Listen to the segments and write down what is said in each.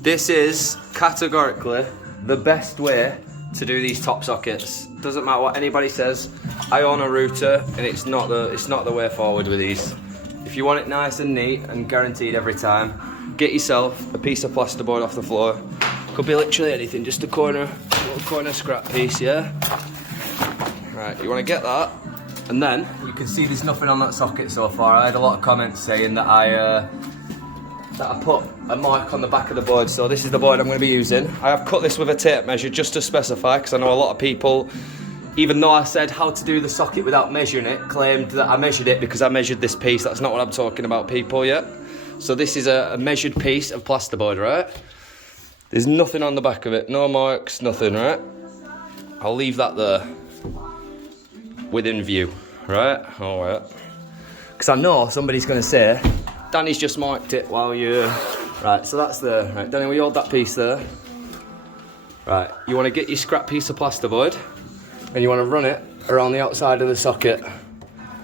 This is categorically the best way to do these top sockets. Doesn't matter what anybody says. I own a router, and it's not the way forward with these. If you want it nice and neat and guaranteed every time, get yourself a piece of plasterboard off the floor. Could be literally anything, just a little corner scrap piece, yeah? Right, you want to get that, and then you can see there's nothing on that socket so far. I had a lot of comments saying that I put a mark on the back of the board, so this is the board I'm going to be using. I have cut this with a tape measure just to specify, because I know a lot of people, even though I said how to do the socket without measuring it, claimed that I measured it because I measured this piece. That's not what I'm talking about, people, yet. So this is a measured piece of plasterboard, right? There's nothing on the back of it, no marks, nothing, right? I'll leave that there, within view, right? All right. Because I know somebody's going to say, Danny's just marked it while you... Right, so that's there. Right, Danny, we hold that piece there. Right, you want to get your scrap piece of plasterboard, and you want to run it around the outside of the socket.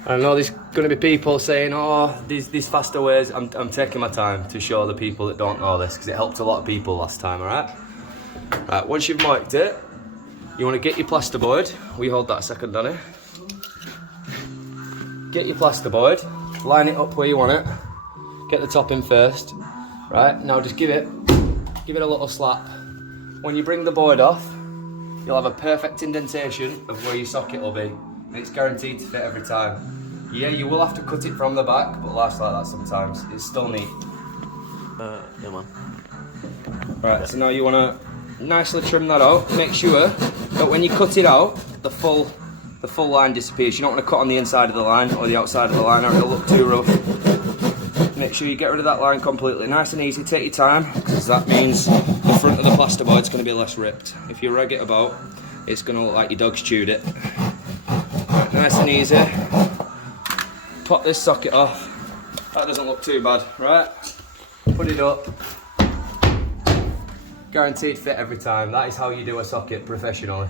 I know there's going to be people saying, oh, these faster ways. I'm taking my time to show the people that don't know this, because it helped a lot of people last time, alright? Right, once you've marked it, you want to get your plasterboard. We hold that a second, Danny. Get your plasterboard, line it up where you want it, get the top in first. Right, now just give it a little slap. When you bring the board off, you'll have a perfect indentation of where your socket will be. And it's guaranteed to fit every time. Yeah, you will have to cut it from the back, but life's like that sometimes. It's still neat. Yeah, man. Right, so now you want to nicely trim that out. Make sure that when you cut it out, the full line disappears. You don't want to cut on the inside of the line or the outside of the line, or it'll look too rough. Make sure you get rid of that line completely. Nice and easy, take your time, because that means the front of the plasterboard's going to be less ripped. If you rag it about, it's going to look like your dog's chewed it. Right, nice and easy. Pop this socket off. That doesn't look too bad, right? Put it up. Guaranteed fit every time. That is how you do a socket professionally.